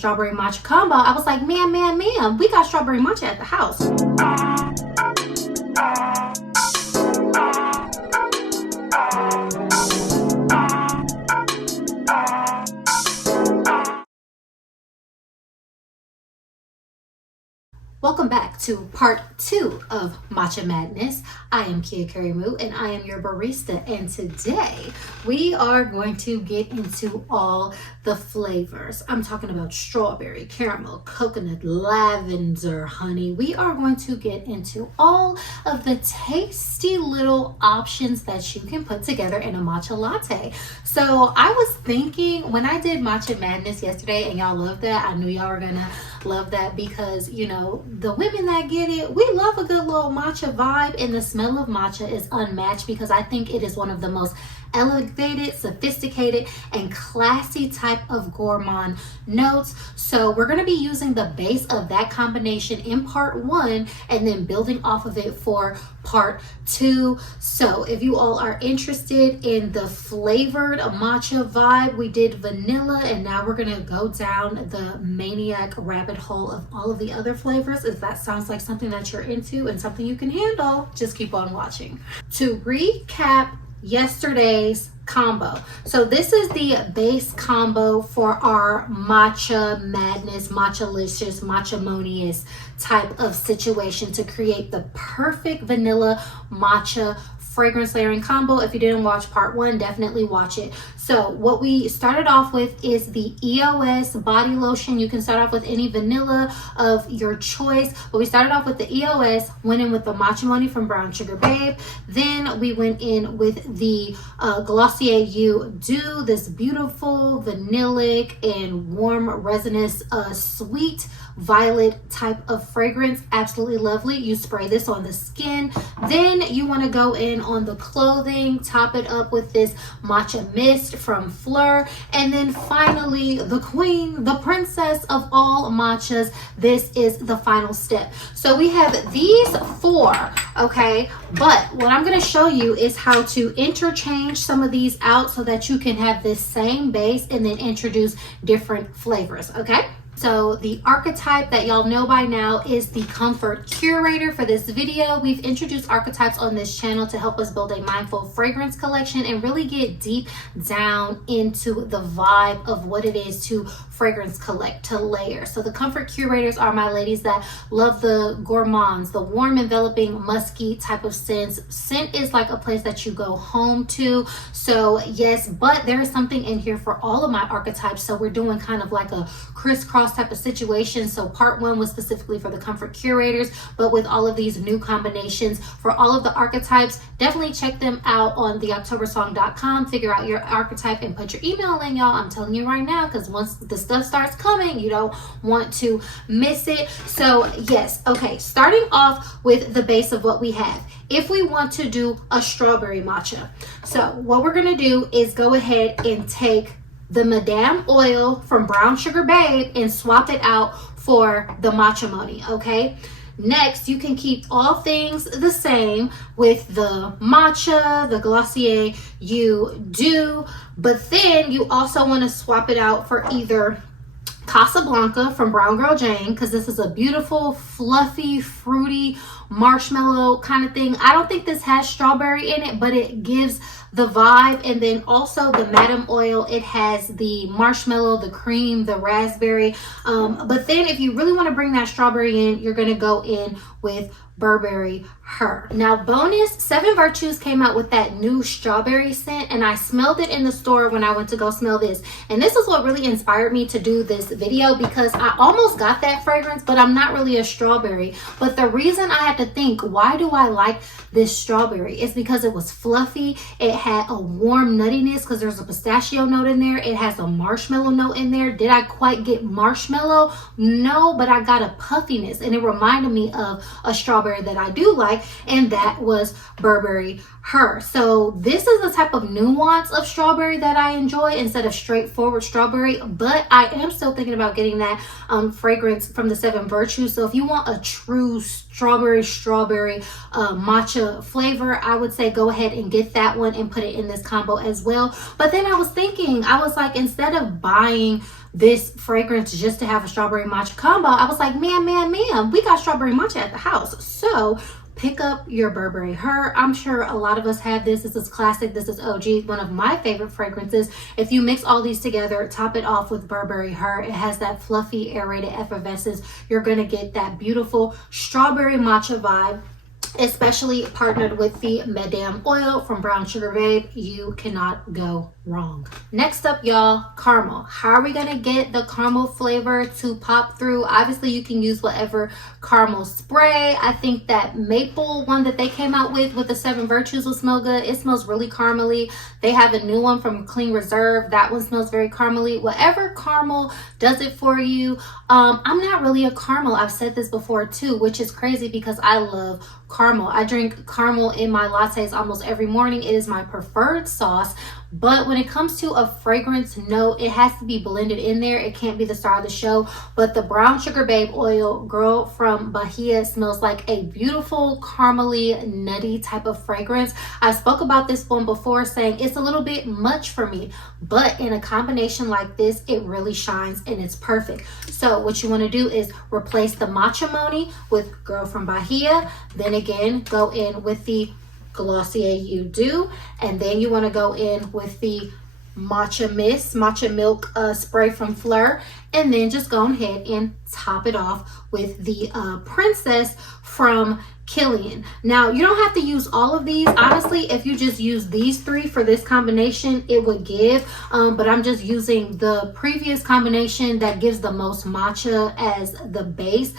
strawberry matcha combo. I was like, ma'am, we got strawberry matcha at the house. Welcome back to part 2 of Matcha Madness. I am Kiya Karimu and I am your barista, and today we are going to get into all the flavors. I'm talking about strawberry, caramel, coconut, lavender, honey. We are going to get into all of the tasty little options that you can put together in a matcha latte. So I was thinking when I did Matcha Madness yesterday, and y'all love that, I knew y'all were gonna love that because, you know, the women that get it, we love a good little matcha vibe, and the smell of matcha is unmatched because I think it is one of the most elevated, sophisticated, and classy type of gourmand notes. So we're going to be using the base of that combination in part 1 and then building off of it for part 2. So if you all are interested in the flavored matcha vibe, we did vanilla, and now we're going to go down the maniac rabbit hole of all of the other flavors. If that sounds like something that you're into and something you can handle, just keep on watching. To recap yesterday's combo, so this is the base combo for our Matcha Madness, Matchalicious, Matchamonious type of situation to create the perfect vanilla matcha fragrance layering combo. If you didn't watch part 1, definitely watch it. So what we started off with is the EOS body lotion. You can start off with any vanilla of your choice, but we started off with the EOS, went in with the Matchamoni from Brown Sugar Babe. Then we went in with the Glossier You Do, this beautiful vanillic and warm resinous sweet violet type of fragrance. Absolutely lovely. You spray this on the skin, then you want to go in on the clothing, top it up with this matcha mist from Phlur, and then finally the queen, the princess of all matchas, this is the final step. So we have these 4, okay, but what I'm going to show you is how to interchange some of these out so that you can have this same base and then introduce different flavors, okay? So the archetype that y'all know by now is the Comfort Curator. For this video, we've introduced archetypes on this channel to help us build a mindful fragrance collection and really get deep down into the vibe of what it is to fragrance collect, to layer. So the Comfort Curators are my ladies that love the gourmands, the warm, enveloping, musky type of scents. Scent is like a place that you go home to. So yes, but there is something in here for all of my archetypes. So we're doing kind of like a crisscross type of situation. So part 1 was specifically for the Comfort Curators, but with all of these new combinations for all of the archetypes, definitely check them out on theoctobersong.com. Figure out your archetype and put your email in, y'all. I'm telling you right now, because once the stuff starts coming, you don't want to miss it. So yes, okay, starting off with the base of what we have. If we want to do a strawberry matcha, so what we're going to do is go ahead and take the Madame oil from Brown Sugar Babe and swap it out for the Matchamoni, okay? Next, you can keep all things the same with the matcha, the Glossier You Do, but then you also want to swap it out for either Casablanca from Brown Girl Jane, because this is a beautiful, fluffy, fruity, marshmallow kind of thing. I don't think this has strawberry in it, but it gives the vibe. And then also the Madame oil, it has the marshmallow, the cream, the raspberry. But then if you really want to bring that strawberry in, you're going to go in with Burberry Her. Now bonus, 7 Virtues came out with that new strawberry scent, and I smelled it in the store when I went to go smell this, and this is what really inspired me to do this video, because I almost got that fragrance, but I'm not really a strawberry. But the reason I had to think, why do I like this strawberry, is because it was fluffy. It had a warm nuttiness because there's a pistachio note in there. It has a marshmallow note in there. Did I quite get marshmallow? No, but I got a puffiness, and it reminded me of a strawberry that I do like, and that was Burberry Her. So this is the type of nuance of strawberry that I enjoy instead of straightforward strawberry, but I am still thinking about getting that fragrance from the 7 Virtues. So if you want a true strawberry matcha flavor, I would say go ahead and get that one and put it in this combo as well. But then I was thinking, I was like, instead of buying this fragrance just to have a strawberry matcha combo, I was like, ma'am, we got strawberry matcha at the house. So pick up your Burberry Her. I'm sure a lot of us have this. This is classic. This is OG. One of my favorite fragrances. If you mix all these together, top it off with Burberry Her. It has that fluffy, aerated effervescence. You're going to get that beautiful strawberry matcha vibe, especially partnered with the Madame oil from Brown Sugar Babe. You cannot go wrong. Next up, y'all, caramel. How are we gonna get the caramel flavor to pop through? Obviously, you can use whatever caramel spray. I think that maple one that they came out with the 7 Virtues will smell good. It smells really caramely. They have a new one from Clean Reserve. That one smells very caramely. Whatever caramel does it for you. I'm not really a caramel. I've said this before too, which is crazy because I love caramel. I drink caramel in my lattes almost every morning. It is my preferred sauce. But when it comes to a fragrance note, it has to be blended in there. It can't be the star of the show. But the Brown Sugar Babe oil, girl from Bahia, smells like a beautiful caramely, nutty type of fragrance. I spoke about this one before saying it's a little bit much for me. But in a combination like this, it really shines and it's perfect. So what you want to do is replace the Matcha Moni with Girl from Bahia. Then again, go in with the Glossier You Do, and then you want to go in with the Matcha Mist, Matcha Milk spray from Phlur, and then just go ahead and top it off with the Princess from Kilian. Now, you don't have to use all of these. Honestly, if you just use these 3 for this combination, it would give. But I'm just using the previous combination that gives the most matcha as the base.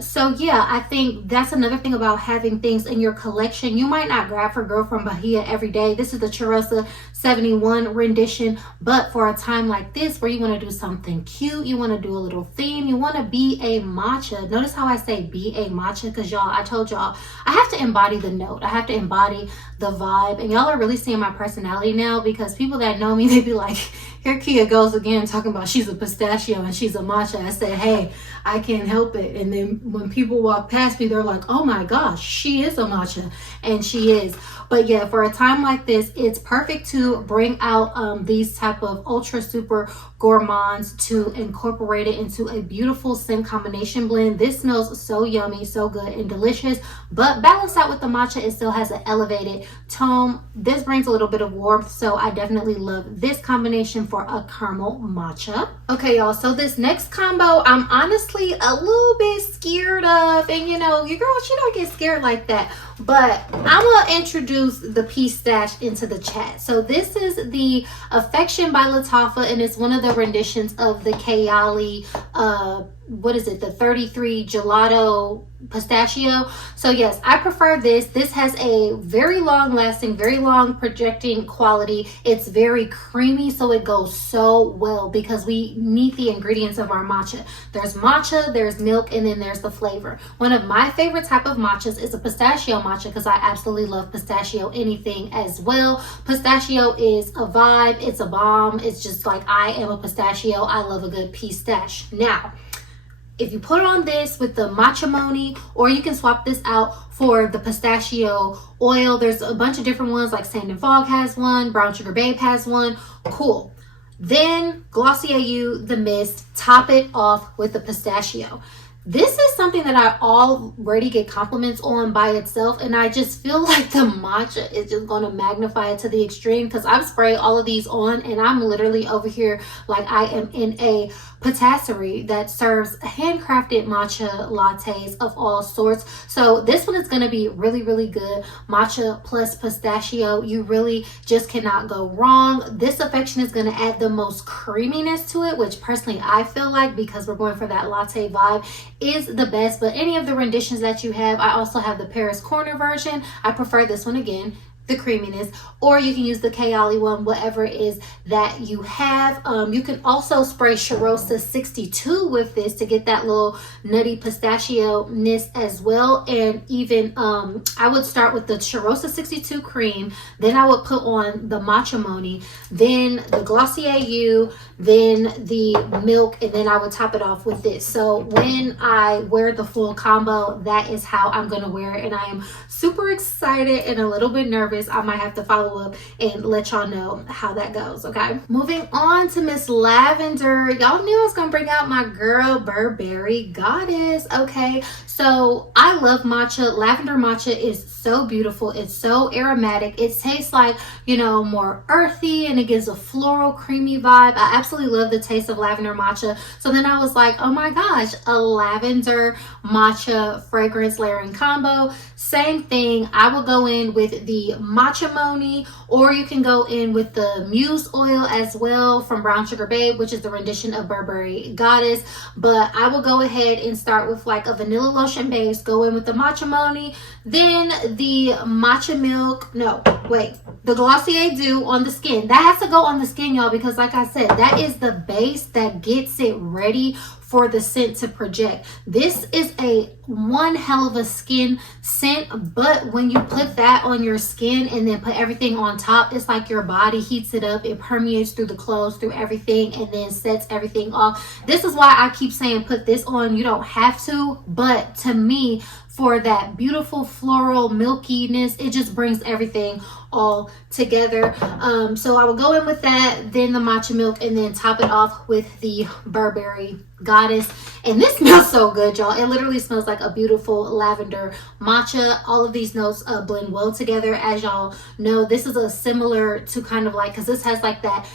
So yeah, I think that's another thing about having things in your collection. You might not grab for Girl from Bahia every day. This is the Charosa 71 rendition. But for a time like this where you want to do something cute, you want to do a little theme, you want to be a matcha. Notice how I say be a matcha, because y'all, I told y'all, I have to embody the note. I have to embody the vibe. And y'all are really seeing my personality now, because people that know me, they be like, here Kiya goes again talking about she's a pistachio and she's a matcha. I said, hey, I can't help it. And then when people walk past me, they're like, oh my gosh, she is a matcha. And she is. But yeah, for a time like this, it's perfect to bring out these type of ultra super gourmands, to incorporate it into a beautiful scent combination blend. This smells so yummy, so good and delicious, but balanced out with the matcha, it still has an elevated tone. This brings a little bit of warmth, so I definitely love this combination for a caramel matcha. Okay, y'all, so this next combo, I'm honestly a little bit scared of, and you know, your girl, she don't get scared like that, but I'm gonna introduce the pistache into the chat. So this is the Affection by Lattafa, and it's one of the renditions of the Kayali what is it, the 33 gelato pistachio. So yes, I prefer this. This has a very long lasting, very long projecting quality. It's very creamy, so it goes so well because we need the ingredients of our matcha. There's matcha, there's milk, and then there's the flavor. One of my favorite type of matchas is a pistachio matcha, because I absolutely love pistachio anything as well. Pistachio is a vibe, it's a bomb. It's just like, I am a pistachio. I love a good pistache. Now, if you put on this with the Matcha Moni, or you can swap this out for the pistachio oil. There's a bunch of different ones, like Sand and Fog has one, Brown Sugar Babe has one. Cool. Then Glossier You, the mist, top it off with the pistachio. This is something that I already get compliments on by itself, and I just feel like the matcha is just going to magnify it to the extreme, because I've sprayed all of these on and I'm literally over here like I am in a patisserie that serves handcrafted matcha lattes of all sorts. So this one is going to be really, really good. Matcha plus pistachio, you really just cannot go wrong. This Affection is going to add the most creaminess to it, which personally I feel like, because we're going for that latte vibe, is the best. But any of the renditions that you have, I also have the Paris Corner version. I prefer this one again, the creaminess, or you can use the Kayali one, whatever it is that you have. You can also spray Charosa 62 with this to get that little nutty pistachio-ness as well. And even I would start with the Charosa 62 cream, then I would put on the Matcha Moni, then the Glossier You, then the milk, and then I would top it off with this. So when I wear the full combo, that is how I'm going to wear it, and I am super excited and a little bit nervous service, I might have to follow up and let y'all know how that goes. Okay, moving on to Miss Lavender. Y'all knew I was gonna bring out my girl Burberry Goddess. Okay, so I love matcha. Lavender matcha is so beautiful. It's so aromatic. It tastes like, you know, more earthy, and it gives a floral creamy vibe. I absolutely love the taste of lavender matcha. So then I was like, oh my gosh, a lavender matcha fragrance layering combo. Same thing. I will go in with the Matcha Moni, or you can go in with the Muse oil as well from Brown Sugar Babe, which is the rendition of Burberry Goddess. But I will go ahead and start with like a vanilla lotion base, go in with the Matcha Moni, then the matcha milk, no, wait, the Glossier Dew on the skin. That has to go on the skin, y'all, because like I said, that is the base that gets it ready for the scent to project. This is a one hell of a skin scent, but when you put that on your skin and then put everything on top, it's like your body heats it up, it permeates through the clothes, through everything, and then sets everything off. This is why I keep saying put this on. You don't have to, but to me, for that beautiful floral milkiness, it just brings everything all together. So I will go in with that, then the matcha milk, and then top it off with the Burberry Goddess. And this smells so good, y'all. It literally smells like a beautiful lavender matcha. All of these notes blend well together. As y'all know, this is a similar to kind of like, because this has like that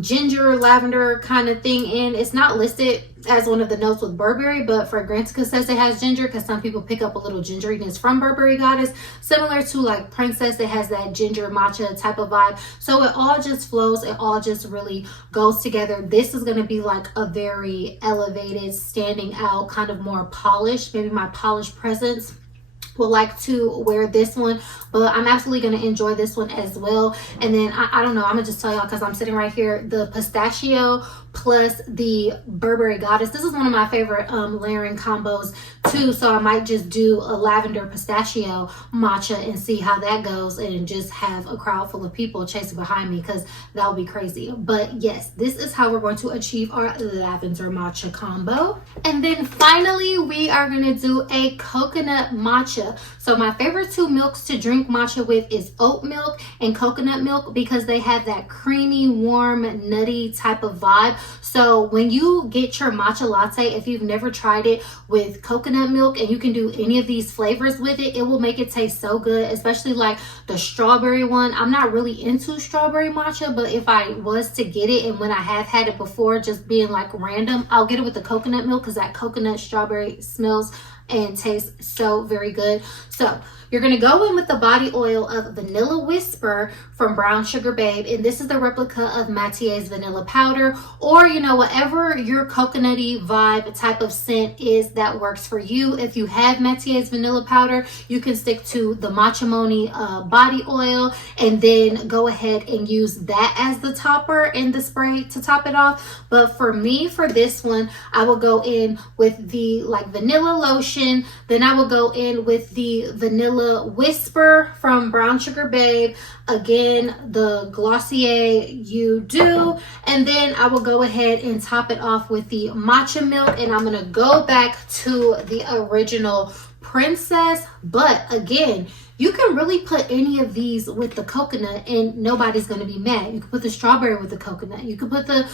ginger lavender kind of thing in. It's not listed as one of the notes with Burberry, but Fragrantica says it has ginger, because some people pick up a little gingeriness from Burberry Goddess, similar to like Princess. It has that ginger matcha type of vibe. So it all just flows, it all just really goes together. This is going to be like a very elevated, standing out, kind of more polished. Maybe my polished presence would like to wear this one, but I'm absolutely going to enjoy this one as well. And then I don't know, I'm gonna just tell y'all, because I'm sitting right here, the pistachio plus the Burberry Goddess, this is one of my favorite layering combos too. So I might just do a lavender pistachio matcha and see how that goes, and just have a crowd full of people chasing behind me, because that would be crazy. But yes, this is how we're going to achieve our lavender matcha combo. And then finally, we are going to do a coconut matcha. So my favorite two milks to drink matcha with is oat milk and coconut milk, because they have that creamy, warm, nutty type of vibe. So when you get your matcha latte, if you've never tried it with coconut milk, and you can do any of these flavors with it, it will make it taste so good, especially like the strawberry one. I'm not really into strawberry matcha, but if I was to get it, and when I have had it before, just being like random, I'll get it with the coconut milk, because that coconut strawberry smells and tastes so very good. So you're going to go in with the body oil of Vanilla Whisper from Brown Sugar Babe, and this is the replica of Mathieu's vanilla powder, or you know, whatever your coconutty vibe type of scent is that works for you. If you have Mathieu's vanilla powder, you can stick to the Matcha Moni body oil, and then go ahead and use that as the topper and the spray to top it off. But for me, for this one, I will go in with the like vanilla lotion, then I will go in with the Vanilla Whisper from Brown Sugar Babe, again the Glossier You Do, and then I will go ahead and top it off with the matcha milk. And I'm gonna go back to the original Princess, but again, you can really put any of these with the coconut and nobody's going to be mad. You can put the strawberry with the coconut. You can put the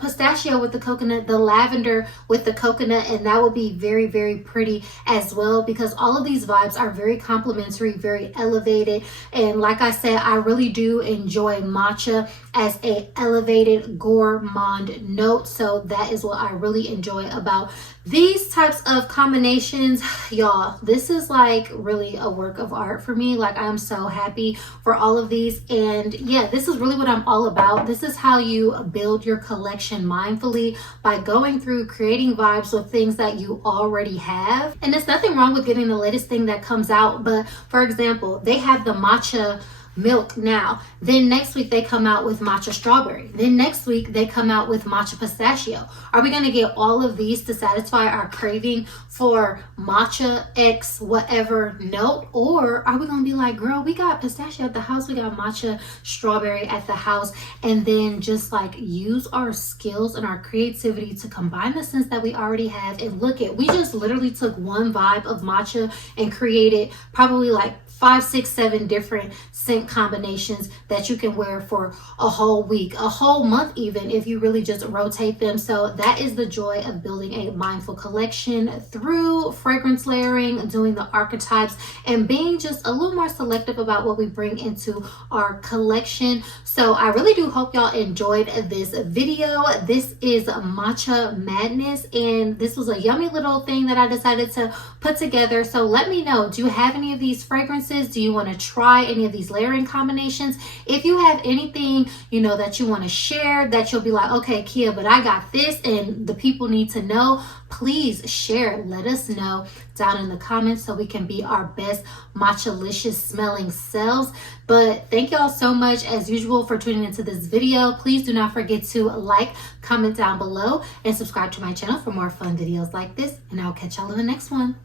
pistachio with the coconut, the lavender with the coconut, and that will be very, very pretty as well, because all of these vibes are very complimentary, very elevated. And like I said, I really do enjoy matcha as a elevated gourmand note. So that is what I really enjoy about these types of combinations. Y'all, this is like really a work of art for me. Like, I'm so happy for all of these. And yeah, this is really what I'm all about. This is how you build your collection mindfully, by going through creating vibes with things that you already have. And there's nothing wrong with getting the latest thing that comes out, but for example, they have the matcha milk now. Then next week they come out with matcha strawberry. Then next week they come out with matcha pistachio. Are we going to get all of these to satisfy our craving for matcha X whatever note? Or are we going to be like, girl, we got pistachio at the house, we got matcha strawberry at the house, and then just like use our skills and our creativity to combine the scents that we already have. And look at, we just literally took one vibe of matcha and created probably like 5, 6, 7 different scent combinations that you can wear for a whole week, a whole month even, if you really just rotate them. So that is the joy of building a mindful collection through fragrance layering, doing the archetypes, and being just a little more selective about what we bring into our collection. So I really do hope y'all enjoyed this video. This is Matcha Madness, and this was a yummy little thing that I decided to put together. So let me know, do you have any of these fragrances? Do you want to try any of these layering combinations? If you have anything, you know, that you want to share, that you'll be like, okay, Kiya, but I got this and the people need to know, please share. Let us know down in the comments so we can be our best matchalicious smelling selves. But thank y'all so much as usual for tuning into this video. Please do not forget to like, comment down below, and subscribe to my channel for more fun videos like this. And I'll catch y'all in the next one.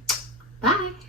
Bye.